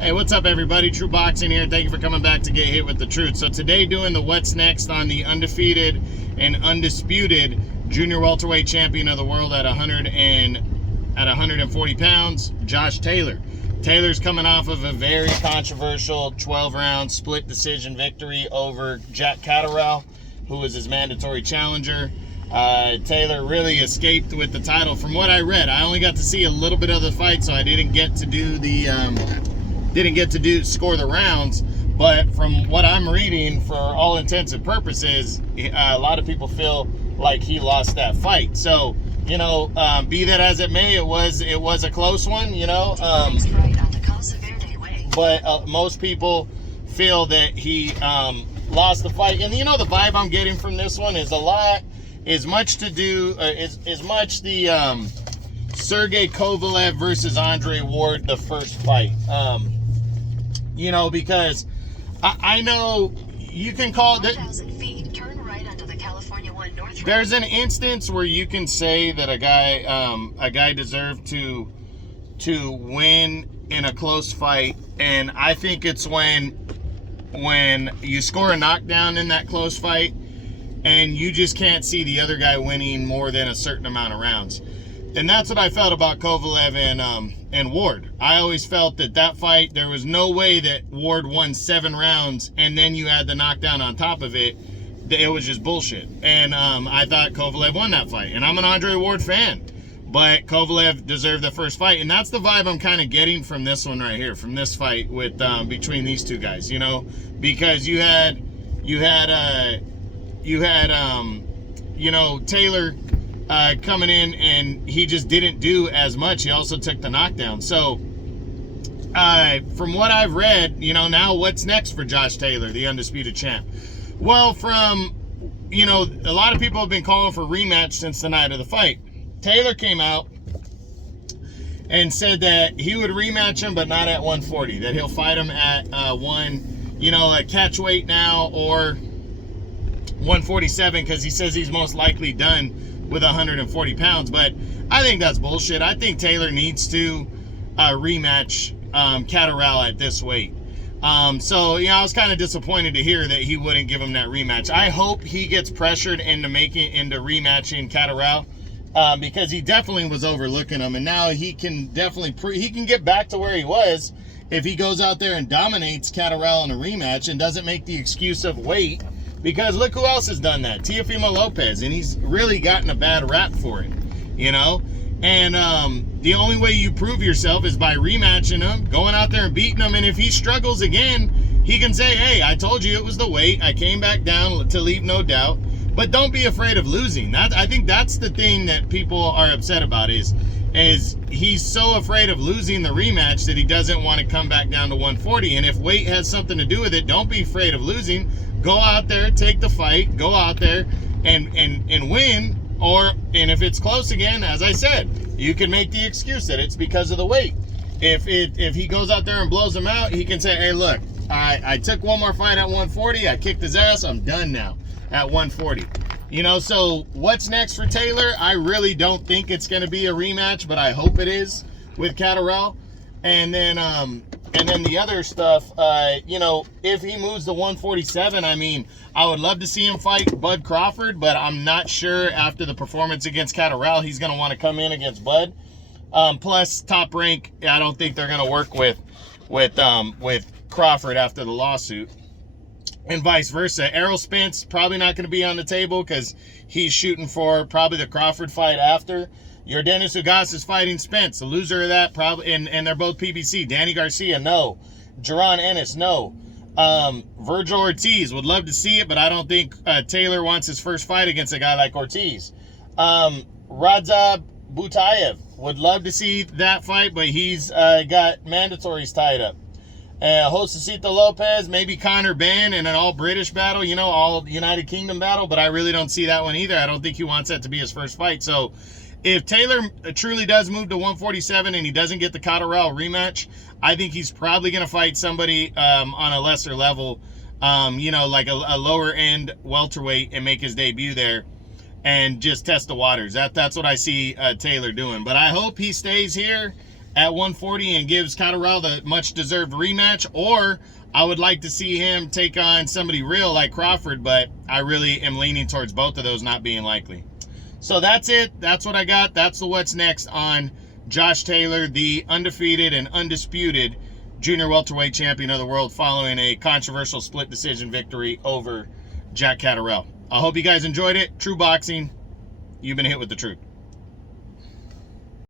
Hey, what's up, everybody? True Boxing here. Thank you for coming back to Get Hit with the Truth. So today, doing the what's next on the Undefeated and Undisputed Junior Welterweight Champion of the World at 140 pounds, Josh Taylor. Taylor's coming off of a very controversial 12-round split decision victory over Jack Catterall, who was his mandatory challenger. Taylor really escaped with the title. From what I read, I only got to see a little bit of the fight, so I didn't get to do the score the rounds. But from what I'm reading, for all intents and purposes, a lot of people feel like he lost that fight. So, you know, be that as it may, it was a close one, you know. But most people feel that he lost the fight. And you know, the vibe I'm getting from this one is much the Sergey Kovalev versus Andre Ward, the first fight. You know, because I know you can call it. Turn right onto the California 1 North. There's an instance where you can say that a guy deserved to win in a close fight, and I think it's when you score a knockdown in that close fight, and you just can't see the other guy winning more than a certain amount of rounds. And that's what I felt about Kovalev and Ward. I always felt that fight, there was no way that Ward won 7 rounds and then you add the knockdown on top of it. It was just bullshit. And I thought Kovalev won that fight. And I'm an Andre Ward fan, but Kovalev deserved the first fight. And that's the vibe I'm kind of getting from this one right here, from this fight with between these two guys, you know, because you had Taylor coming in, and he just didn't do as much. He also took the knockdown. So from what I've read, you know, now what's next for Josh Taylor, the undisputed champ? Well, you know, a lot of people have been calling for rematch since the night of the fight. Taylor came out and said that he would rematch him, but not at 140, that he'll fight him at at catch weight now, or 147, because he says he's most likely done with 140 pounds. But I think that's bullshit. I think Taylor needs to rematch Catterall at this weight. So, you know, I was kind of disappointed to hear that he wouldn't give him that rematch. I hope he gets pressured into rematching Catterall, because he definitely was overlooking him, and now he can definitely he can get back to where he was if he goes out there and dominates Catterall in a rematch and doesn't make the excuse of weight. Because look who else has done that, Teofimo Lopez, and he's really gotten a bad rap for it, you know. And the only way you prove yourself is by rematching him, going out there and beating him. And if he struggles again, he can say, hey, I told you it was the weight. I came back down to leave no doubt. But don't be afraid of losing. I think that's the thing that people are upset about, is he's so afraid of losing the rematch that he doesn't want to come back down to 140. And if weight has something to do with it, don't be afraid of losing. Go out there, take the fight, go out there and win. And if it's close again, as I said, you can make the excuse that it's because of the weight. If he goes out there and blows him out, he can say, hey, look, I took one more fight at 140, I kicked his ass, I'm done now at 140. You know, so what's next for Taylor? I really don't think it's going to be a rematch, but I hope it is with Catterall. And then the other stuff, you know, if he moves to 147, I mean, I would love to see him fight Bud Crawford, but I'm not sure after the performance against Catterall he's going to want to come in against Bud. Plus, Top Rank, I don't think they're going to work with Crawford after the lawsuit. And vice versa. Errol Spence probably not going to be on the table because he's shooting for probably the Crawford fight after. Yordenis Ugas is fighting Spence. The loser of that probably, and they're both PBC. Danny Garcia, no. Jaron Ennis, no. Virgil Ortiz, would love to see it, but I don't think Taylor wants his first fight against a guy like Ortiz. Radza Butayev, would love to see that fight, but he's got mandatories tied up. Josecito Lopez, maybe Conor Benn in an all-British battle, you know, all United Kingdom battle, but I really don't see that one either. I don't think he wants that to be his first fight. So if Taylor truly does move to 147 and he doesn't get the Catterall rematch, I think he's probably going to fight somebody on a lesser level, you know, like a lower-end welterweight, and make his debut there and just test the waters. That's what I see Taylor doing. But I hope he stays here at 140 and gives Catterall the much-deserved rematch, or I would like to see him take on somebody real like Crawford, but I really am leaning towards both of those not being likely. So that's it. That's what I got. That's the what's next on Josh Taylor, the undefeated and undisputed junior welterweight champion of the world, following a controversial split decision victory over Jack Catterall. I hope you guys enjoyed it. True Boxing, you've been hit with the truth.